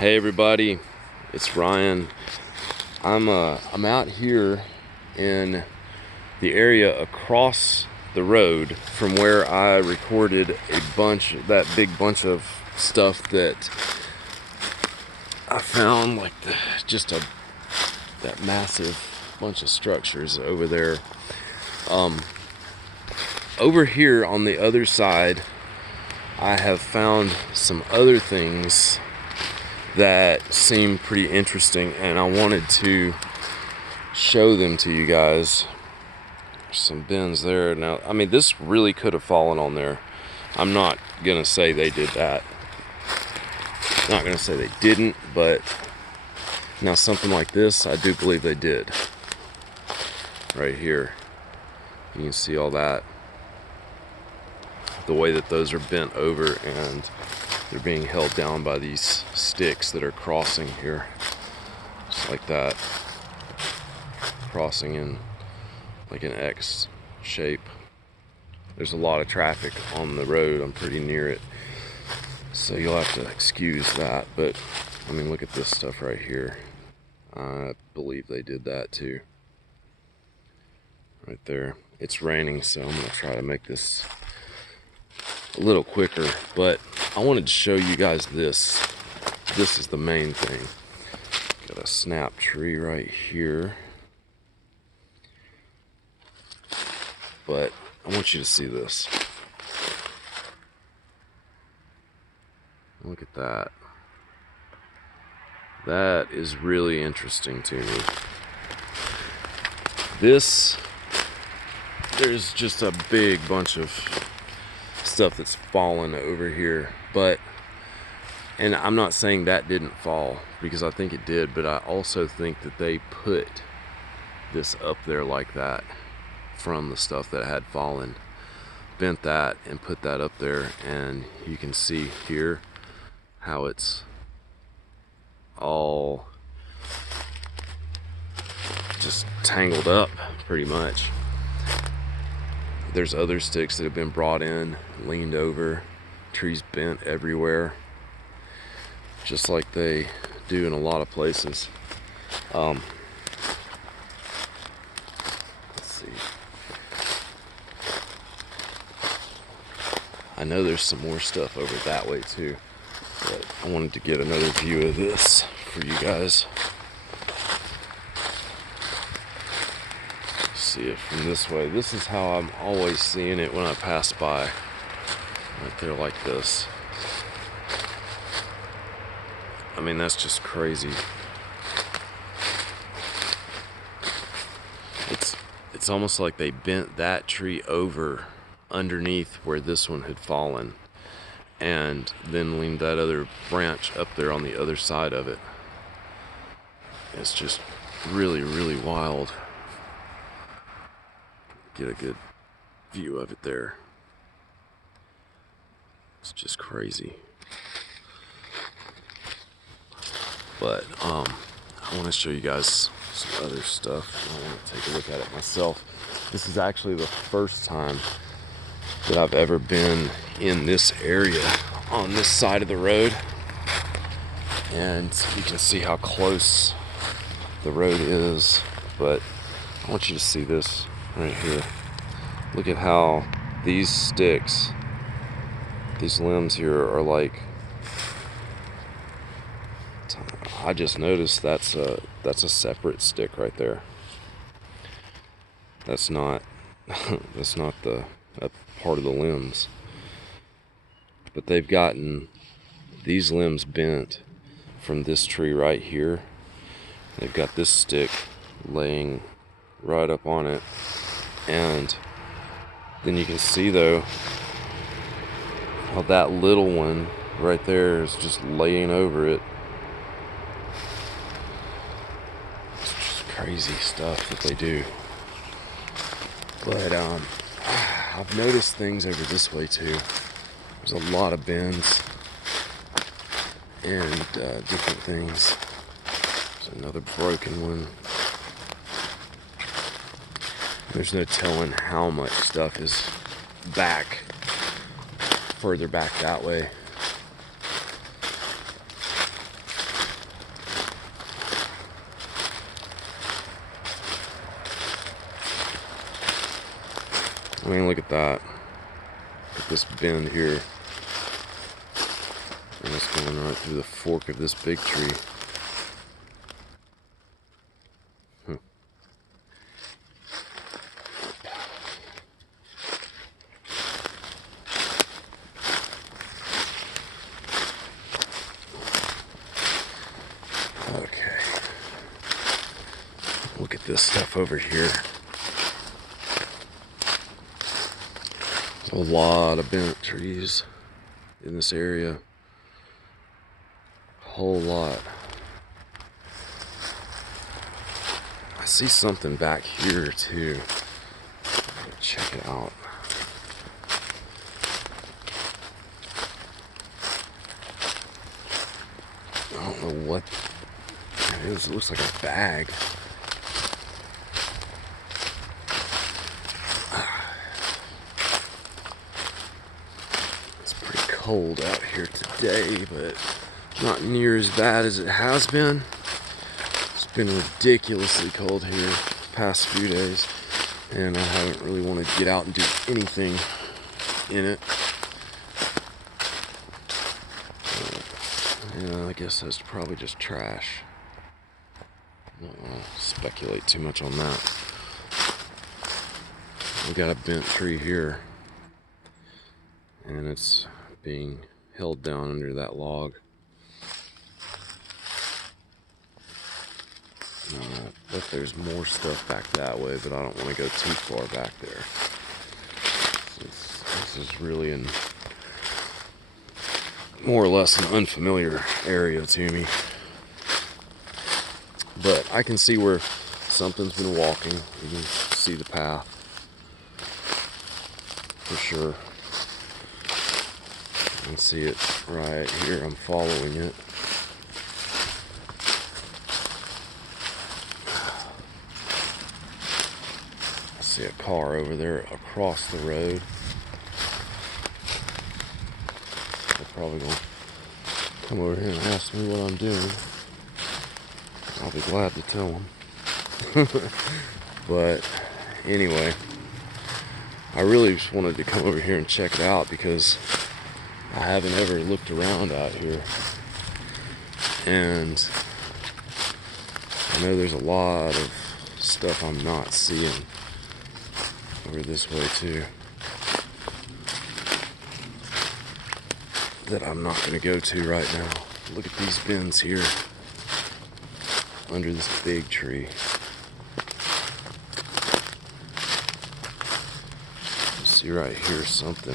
Hey everybody, it's Ryan. I'm out here in the area across the road from where I recorded that big bunch of stuff that I found, like that massive bunch of structures over there. Over here on the other side, I have found some other things that seem pretty interesting, and I wanted to show them to you guys. There's some bins there. Now, I mean, this really could have fallen on there. I'm not gonna say they did that. Not gonna say they didn't, but now something like this, I do believe they did. Right here, you can see all that. The way that those are bent over and they're being held down by these sticks that are crossing here. Just like that. Crossing in like an X shape. There's a lot of traffic on the road. I'm pretty near it, so you'll have to excuse that. But I mean, look at this stuff right here. I believe they did that too. Right there. It's raining, so I'm gonna try to make this a little quicker, but I wanted to show you guys this. This is the main thing. Got a snap tree right here, but I want you to see this. Look at that. That is really interesting to me. There's just a big bunch of stuff that's fallen over here, and I'm not saying that didn't fall, because I think it did, but I also think that they put this up there like that from the stuff that had fallen, bent that and put that up there, and you can see here how it's all just tangled up pretty much. There's other sticks that have been brought in, leaned over, trees bent everywhere, just like they do in a lot of places. Let's see. I know there's some more stuff over that way too, but I wanted to get another view of this for you guys. See it from this way. This is how I'm always seeing it when I pass by. Right there like this. I mean, that's just crazy. It's almost like they bent that tree over underneath where this one had fallen, and then leaned that other branch up there on the other side of it. It's just really, really wild. Get a good view of it there. It's just crazy. But I want to show you guys some other stuff. I want to take a look at it myself. This is actually the first time that I've ever been in this area on this side of the road, and you can see how close the road is. But I want you to see this right here. Look at how these sticks, these limbs here are like, I just noticed that's a separate stick right there. That's not that's not the part of the limbs. But they've gotten these limbs bent from this tree right here. They've got this stick laying right up on it, and then you can see though how that little one right there is just laying over it. It's just crazy stuff that they do. But I've noticed things over this way too. There's a lot of bends and different things. There's another broken one. There's no telling how much stuff is back, further back that way. mean, look at that. Look at this bend here. And it's going right through the fork of this big tree. Okay. Look at this stuff over here. There's a lot of bent trees in this area. A whole lot. I see something back here too. Check it out. I don't know what it is. It looks like a bag. It's pretty cold out here today, but not near as bad as it has been. It's been ridiculously cold here the past few days, and I haven't really wanted to get out and do anything in it. Yeah, I guess that's probably just trash. I don't want to speculate too much on that. We got a bent tree here, and it's being held down under that log. I bet there's more stuff back that way, but I don't want to go too far back there. This is really more or less an unfamiliar area to me. But I can see where something's been walking. You can see the path for sure. You can see it right here. I'm following it. I see a car over there across the road. They're probably going to come over here and ask me what I'm doing. I'll be glad to tell them. But anyway, I really just wanted to come over here and check it out because I haven't ever looked around out here. And I know there's a lot of stuff I'm not seeing over this way too, that I'm not going to go to right now. Look at these bins here under this big tree. See right here, something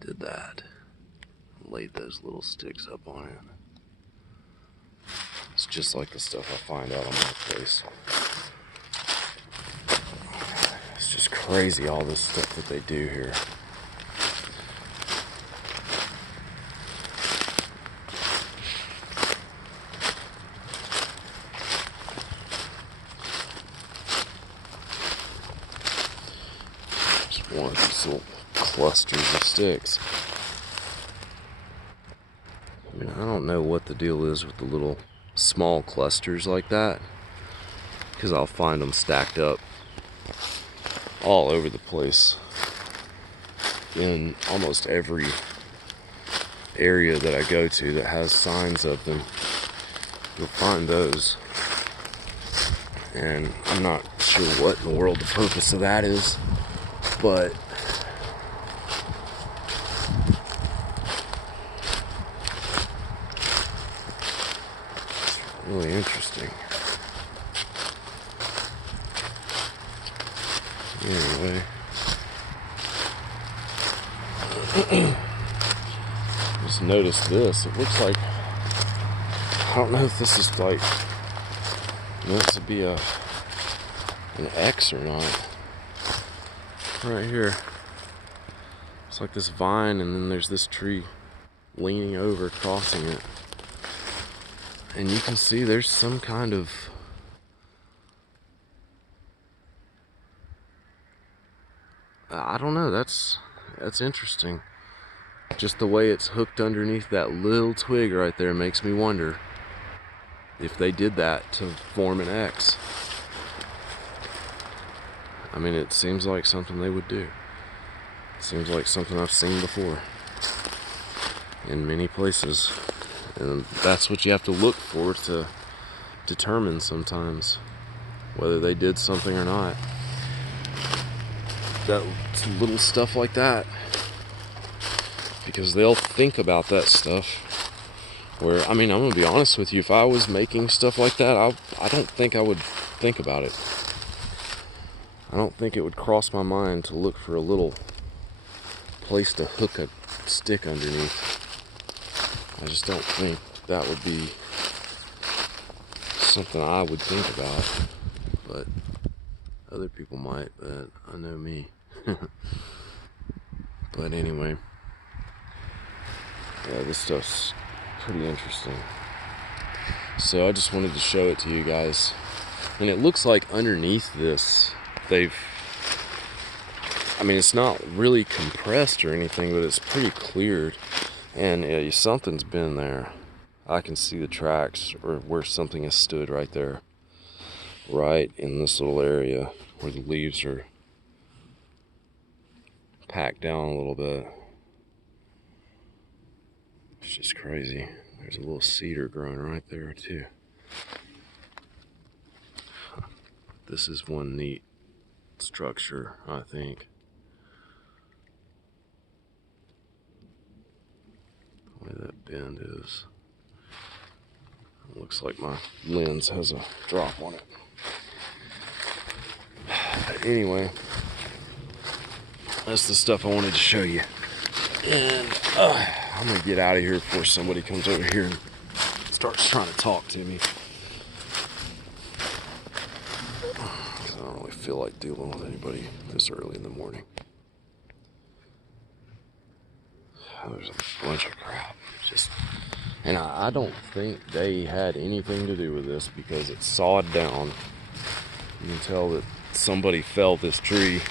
did that. Laid those little sticks up on it. It's just like the stuff I find out on my place. It's just crazy, all this stuff that they do here. Just one of these little clusters of sticks. I mean, I don't know what the deal is with the little small clusters like that, because I'll find them stacked up all over the place in almost every area that I go to that has signs of them. You'll find those, and I'm not sure what in the world the purpose of that is, but it's really interesting. Anyway, just noticed this. It looks like, I don't know if this is like meant to be an X or not. Right here, it's like this vine, and then there's this tree leaning over, crossing it, and you can see there's some kind of I don't know, that's interesting. Just the way it's hooked underneath that little twig right there makes me wonder if they did that to form an X. I mean, it seems like something they would do. It seems like something I've seen before in many places. And that's what you have to look for to determine sometimes whether they did something or not. That little stuff like that. Because they'll think about that stuff. Where, I mean, I'm going to be honest with you, if I was making stuff like that, I don't think I would think about it. I don't think it would cross my mind to look for a little place to hook a stick underneath. I just don't think that would be something I would think about. But other people might, but I know me. But anyway, yeah, this stuff's pretty interesting. So I just wanted to show it to you guys. And it looks like underneath this, I mean, it's not really compressed or anything, but it's pretty cleared. And yeah, something's been there. I can see the tracks or where something has stood right there. Right in this little area where the leaves are packed down a little bit. It's just crazy. There's a little cedar growing right there too. This is one neat structure, I think. The way that bend is. It looks like my lens has a drop on it. But anyway, that's the stuff I wanted to show you. And I'm gonna get out of here before somebody comes over here and starts trying to talk to me. Because I don't really feel like dealing with anybody this early in the morning. There's a bunch of crap. And I don't think they had anything to do with this because it's sawed down. You can tell that somebody felled this tree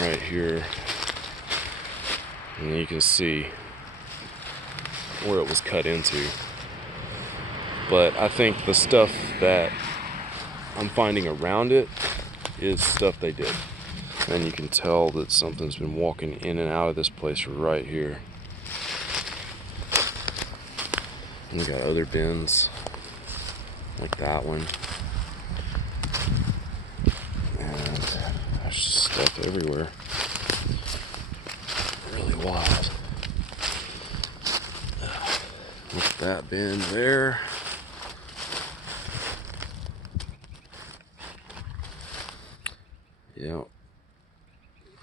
right here. And you can see where it was cut into. But I think the stuff that I'm finding around it is stuff they did. And you can tell that something's been walking in and out of this place right here. And we got other bins like that one. And there's just stuff everywhere. Really wild. With that bin there. Yeah.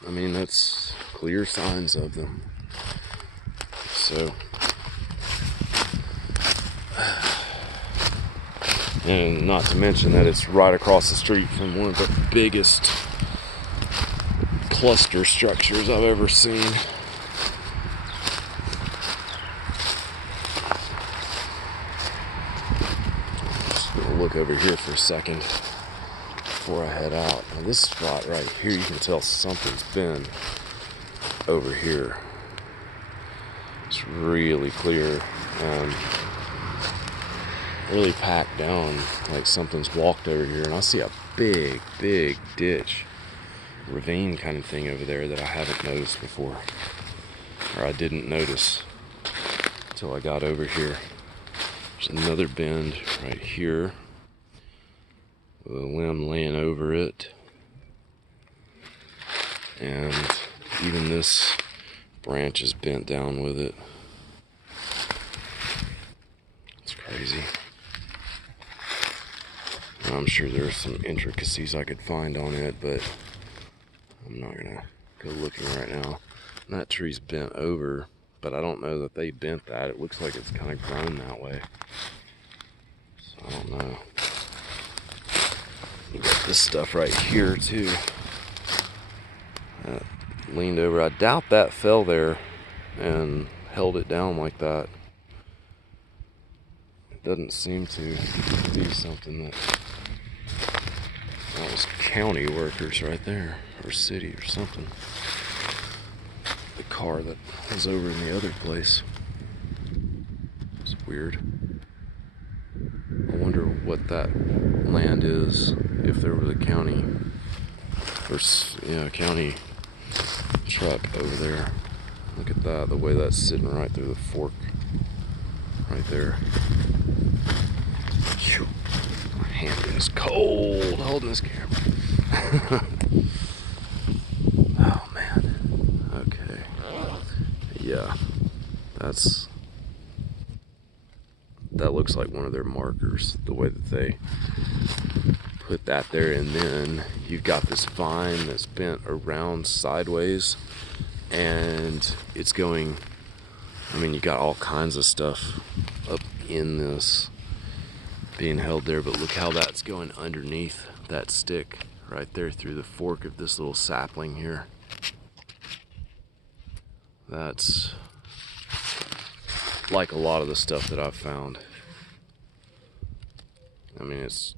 I mean, that's clear signs of them. So, and not to mention that it's right across the street from one of the biggest cluster structures I've ever seen. Just gonna look over here for a second before I head out. Now this spot right here, you can tell something's been over here. It's really clear and really packed down, like something's walked over here. And I see a big ditch, ravine kind of thing over there that I haven't noticed before, or I didn't notice until I got over here. There's another bend right here with a limb laying over it, and even this branch is bent down with it. It's crazy. And I'm sure there's some intricacies I could find on it, but I'm not gonna go looking right now. And that tree's bent over, but I don't know that they bent that. It looks like it's kind of grown that way. So I don't know. You got this stuff right here too. That leaned over. I doubt that fell there and held it down like that. It doesn't seem to be something that was county workers right there, or city or something. The car that was over in the other place. It's weird. I wonder what that land is. if there was a county or county truck over there. Look at that, the way that's sitting right through the fork right there. Whew. My hand is cold holding this camera. Oh man. Okay. Yeah. That looks like one of their markers, the way that they put that there. And then you've got this vine that's bent around sideways, and it's going, I mean, you got all kinds of stuff up in this being held there, but look how that's going underneath that stick right there through the fork of this little sapling here. That's like a lot of the stuff that I've found. I mean, it's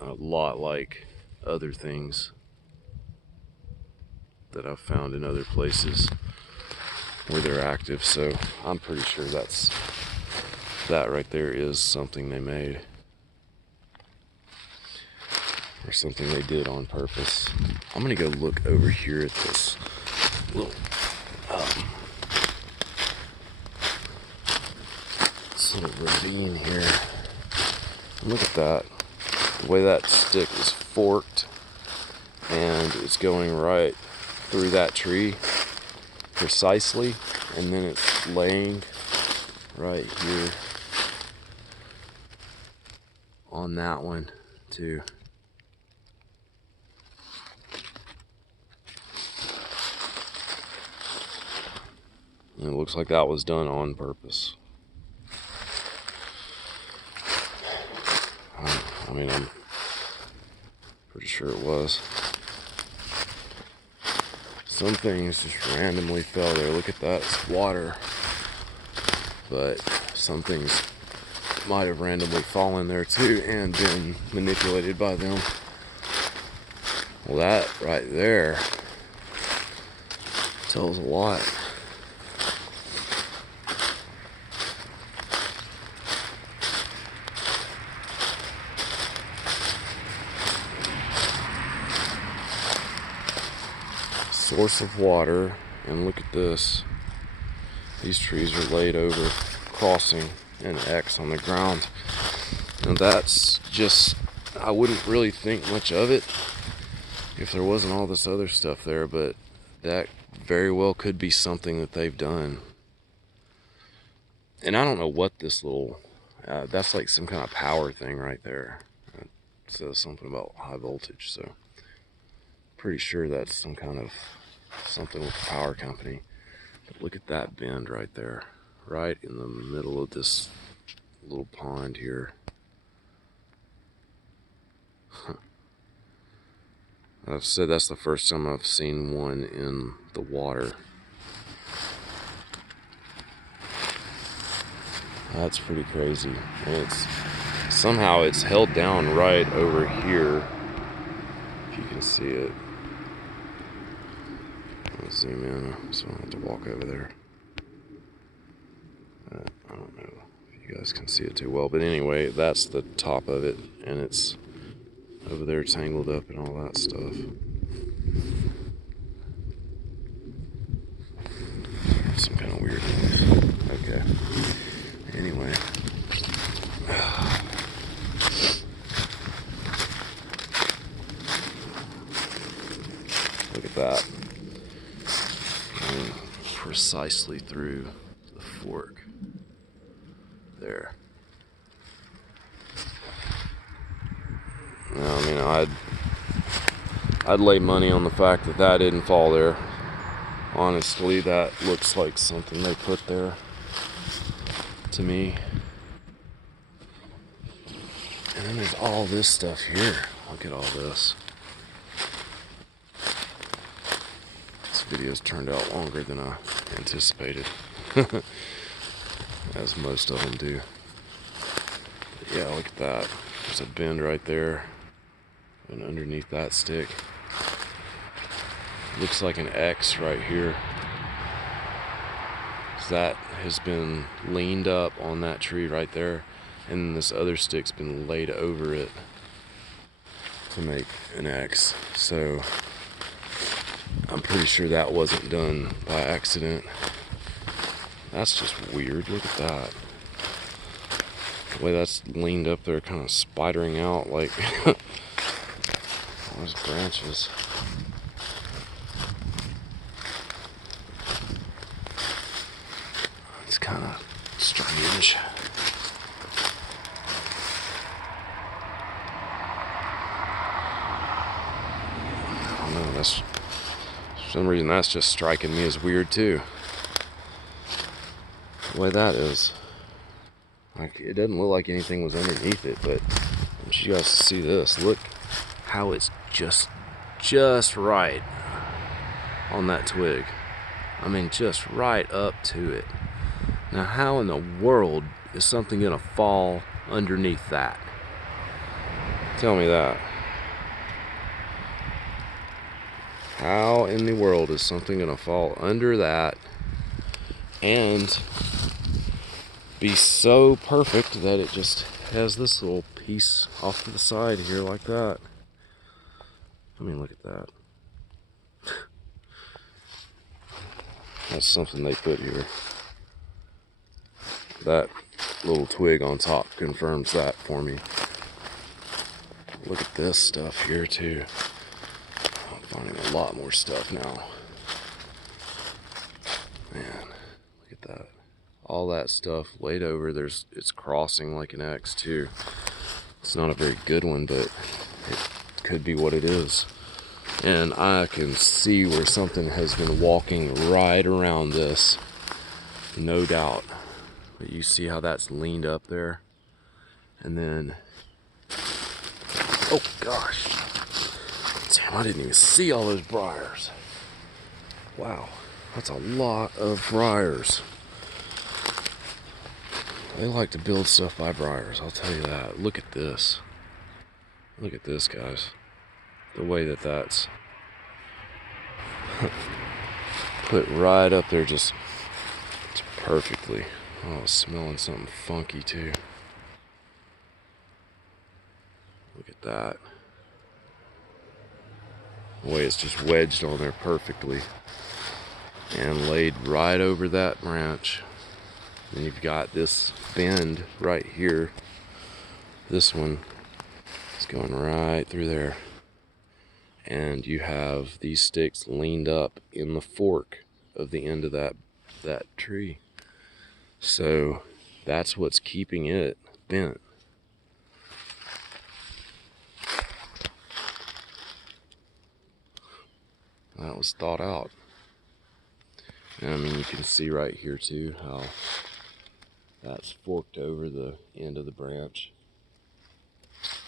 a lot like other things that I've found in other places where they're active, so I'm pretty sure that right there is something they made, or something they did on purpose. I'm gonna go look over here at this little ravine here. Look at that, the way that stick is forked, and it's going right through that tree precisely, and then it's laying right here on that one too. And it looks like that was done on purpose. I mean, I'm pretty sure it was. Some things just randomly fell there. Look at that, it's water. But some things might have randomly fallen there too and been manipulated by them. Well, that right there tells a lot. Source of water, and look at this. These trees are laid over, crossing an X on the ground. And that's just, I wouldn't really think much of it if there wasn't all this other stuff there, but that very well could be something that they've done. And I don't know what this little, that's like some kind of power thing right there. It says something about high voltage, so pretty sure that's some kind of something with the power company. But look at that bend right there, right in the middle of this little pond here. I've said that's the first time I've seen one in the water. That's pretty crazy. And somehow it's held down right over here, if you can see it. Let's zoom in, so I don't have to walk over there. I don't know if you guys can see it too well, but anyway, that's the top of it, and it's over there tangled up and all that stuff. Some kind of weird noise. Okay. Anyway. Look at that. Going precisely through the fork. There. Now, I mean, I'd lay money on the fact that that didn't fall there. Honestly, that looks like something they put there to me. And then there's all this stuff here. Look at all this. This video's turned out longer than I anticipated. As most of them do. But yeah, look at that. There's a bend right there. And underneath that stick, looks like an X right here. That has been leaned up on that tree right there, and this other stick's been laid over it. to make an X. So I'm pretty sure that wasn't done by accident. That's just weird. Look at that. The way that's leaned up there, kind of spidering out like all those branches. It's kind of strange. I don't know, that's, for some reason that's just striking me as weird too. The way that is. Like, it doesn't look like anything was underneath it, but I want you guys to see this. Look how it's just right on that twig. I mean, just right up to it. Now, how in the world is something gonna fall underneath that? Tell me that. How in the world is something gonna fall under that and be so perfect that it just has this little piece off to the side here like that? I mean, look at that. That's something they put here. That little twig on top confirms that for me. Look at this stuff here too. I'm finding a lot more stuff now. Man, look at that. All that stuff laid over. It's crossing like an X too. It's not a very good one, but it could be what it is. And I can see where something has been walking right around this, no doubt. But you see how that's leaned up there? And then, oh gosh. Damn, I didn't even see all those briars. Wow, that's a lot of briars. They like to build stuff by briars, I'll tell you that. Look at this. Look at this, guys. The way that that's put right up there just perfectly. Oh, it's smelling something funky too. Look at that. The way it's just wedged on there perfectly and laid right over that branch. And you've got this bend right here. This one is going right through there. And you have these sticks leaned up in the fork of the end of that tree. So that's what's keeping it bent. That was thought out. And I mean, you can see right here too how that's forked over the end of the branch.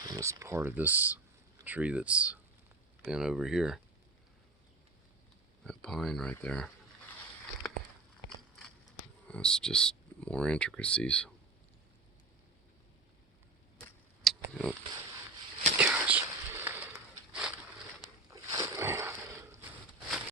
And it's part of this tree that's been over here. That pine right there. That's just more intricacies. Yep.